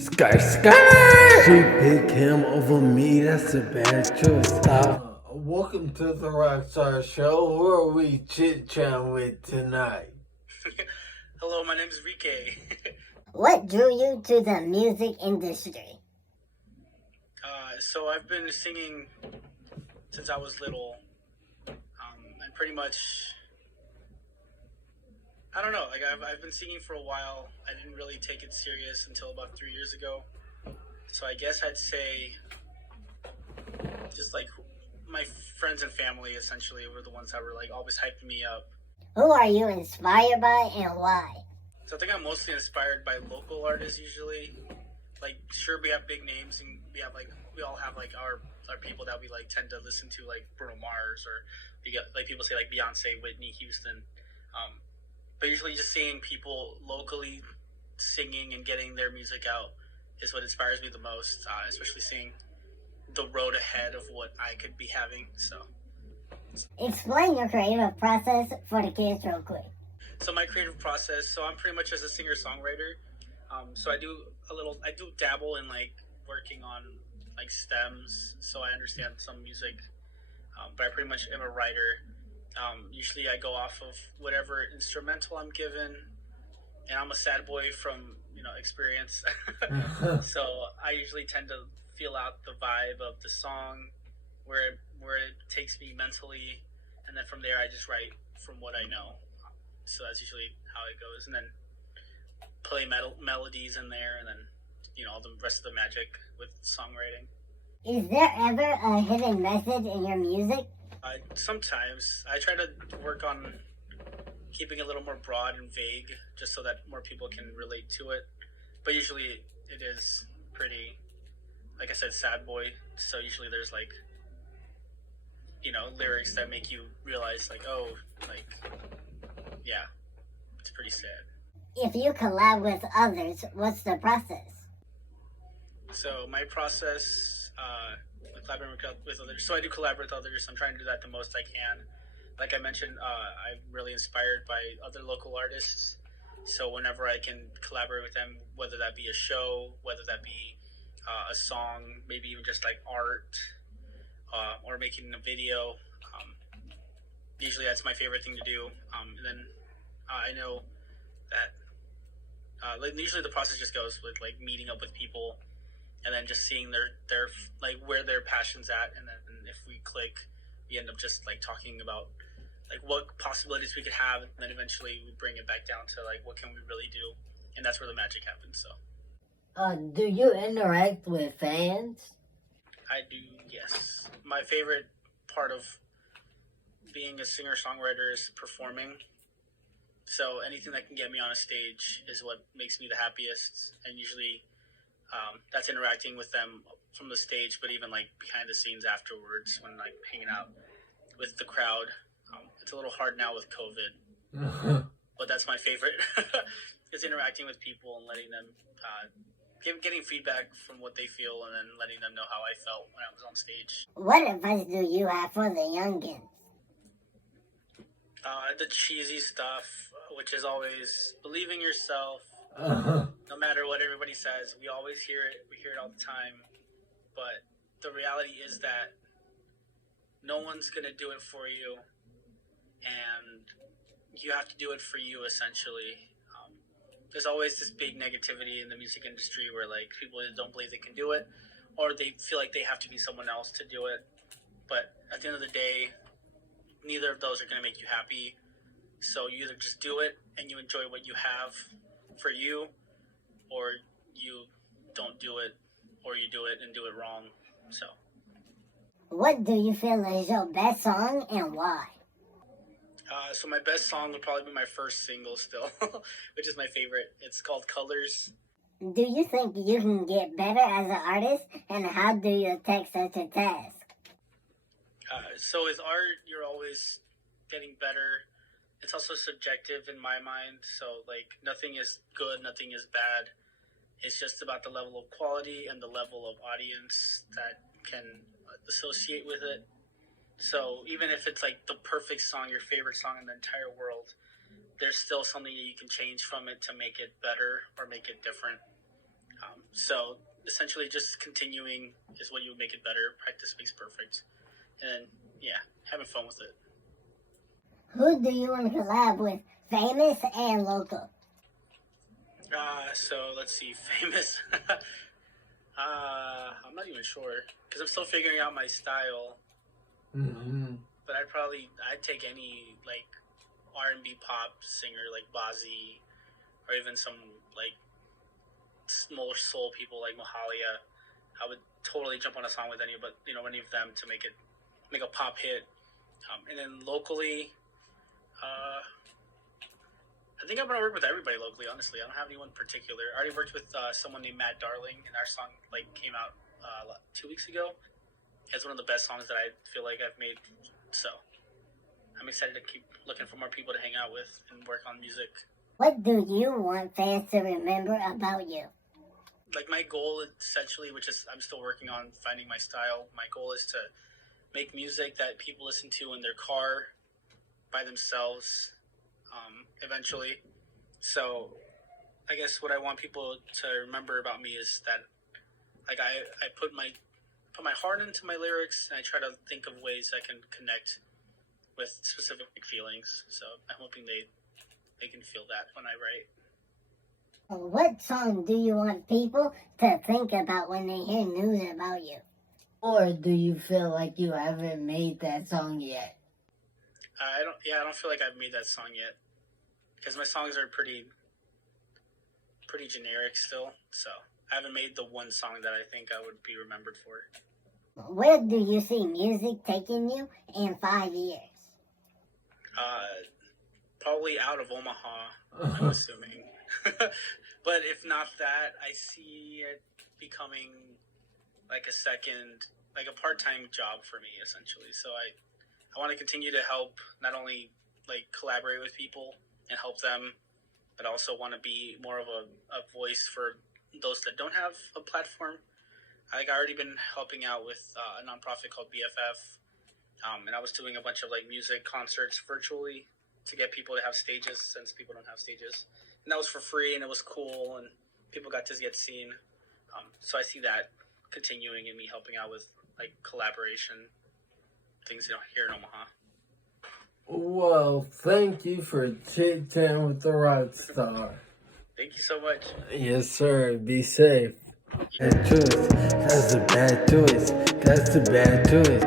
Sky, sky! She picked him over me, that's a bad choice. Welcome to the RokStar show. Who are we chit-chatting with tonight? Hello, my name is RIKÉ. What drew you to the music industry? So I've been singing since I was little, and pretty much, I don't know, like I've been singing for a while. I didn't really take it serious until about 3 years ago. So I guess I'd say just like my friends and family essentially were the ones that were like always hyping me up. Who are you inspired by and why? So I think I'm mostly inspired by local artists usually. Like, sure, we have big names and we all have like our people that we like tend to listen to, like Bruno Mars, or you get like people say like Beyonce, Whitney Houston. But usually just seeing people locally singing and getting their music out is what inspires me the most, especially seeing the road ahead of what I could be having. So Explain your creative process for the kids real quick. So my creative process, so I'm pretty much as a singer-songwriter. So I do dabble in like working on like stems, so I understand some music, but I pretty much am a writer. Usually I go off of whatever instrumental I'm given, and I'm a sad boy from experience. So I usually tend to feel out the vibe of the song, where it takes me mentally, and then from there I just write from what I know. So that's usually how it goes, and then play melodies in there, and then all the rest of the magic with songwriting. Is there ever a hidden message in your music? Sometimes I try to work on keeping it a little more broad and vague, just so that more people can relate to it. But usually it is pretty, like I said, sad boy. So usually there's like lyrics that make you realize like, oh, like, yeah, it's pretty sad. If you collab with others, what's the process? So my process, collaborating with others. So I do collaborate with others. I'm trying to do that the most I can. Like I mentioned, I'm really inspired by other local artists. So whenever I can collaborate with them, whether that be a show, whether that be a song, maybe even just like art, or making a video, usually that's my favorite thing to do. And then I know that usually the process just goes with like meeting up with people, and then just seeing their like where their passion's at, and then if we click, we end up just like talking about like what possibilities we could have, and then eventually we bring it back down to like what can we really do, and that's where the magic happens. So Do you interact with fans? I do, yes. My favorite part of being a singer-songwriter is performing. So anything that can get me on a stage is what makes me the happiest, and usually that's interacting with them from the stage, but even like behind the scenes afterwards when like hanging out with the crowd. It's a little hard now with COVID, but that's my favorite. Is interacting with people and letting them getting feedback from what they feel, and then letting them know how I felt when I was on stage. What advice do you have for the youngins? The cheesy stuff, which is always believe in yourself. No matter what everybody says, we always hear it. We hear it all the time. But the reality is that no one's going to do it for you, and you have to do it for you, essentially. There's always this big negativity in the music industry where like people don't believe they can do it, or they feel like they have to be someone else to do it. But at the end of the day, neither of those are going to make you happy. So you either just do it and you enjoy what you have for you, or you don't do it, or you do it and do it wrong. So What do you feel is your best song and why? So my best song would probably be my first single still, which is my favorite. It's called Colors. Do you think you can get better as an artist, and how do you take such a task? So with art, you're always getting better. It's also subjective in my mind. So like nothing is good, nothing is bad. It's just about the level of quality and the level of audience that can associate with it. So even if it's like the perfect song, your favorite song in the entire world, there's still something that you can change from it to make it better or make it different. So essentially, just continuing is what you make it better. Practice makes perfect, and yeah, having fun with it. Who do you want to collab with, famous and local? So let's see, famous. I'm not even sure because I'm still figuring out my style. But I'd take any like R&B pop singer like Bazzi, or even some like more soul people like Mahalia. I would totally jump on a song with any of them to make a pop hit. And then locally, I think I'm gonna work with everybody locally. Honestly, I don't have anyone particular. I already worked with someone named Matt Darling, and our song came out 2 weeks ago. It's one of the best songs that I feel like I've made. So I'm excited to keep looking for more people to hang out with and work on music. What do you want fans to remember about you? Like my goal essentially, which is I'm still working on finding my style. My goal is to make music that people listen to in their car by themselves eventually. So I guess what I want people to remember about me is that like I put my heart into my lyrics, and I try to think of ways I can connect with specific feelings. So I'm hoping they can feel that when I write. What song do you want people to think about when they hear news about you? Or do you feel like you haven't made that song yet? I don't feel like I've made that song yet because my songs are pretty generic still. So I haven't made the one song that I think I would be remembered for. Where do you see music taking you in 5 years? Probably out of Omaha, I'm assuming. But if not that, I see it becoming like a part-time job for me, essentially. So I want to continue to help, not only like collaborate with people and help them, but also want to be more of a voice for those that don't have a platform. I already been helping out with a nonprofit called BFF, and I was doing a bunch of like music concerts virtually to get people to have stages, since people don't have stages. And that was for free, and it was cool, and people got to get seen. So I see that continuing and me helping out with like collaboration things here in Omaha. Well, thank you for chit-chatting with the RokStar. Thank you so much. Yes, sir. Be safe. Bad choice. That's a bad choice. That's a bad choice.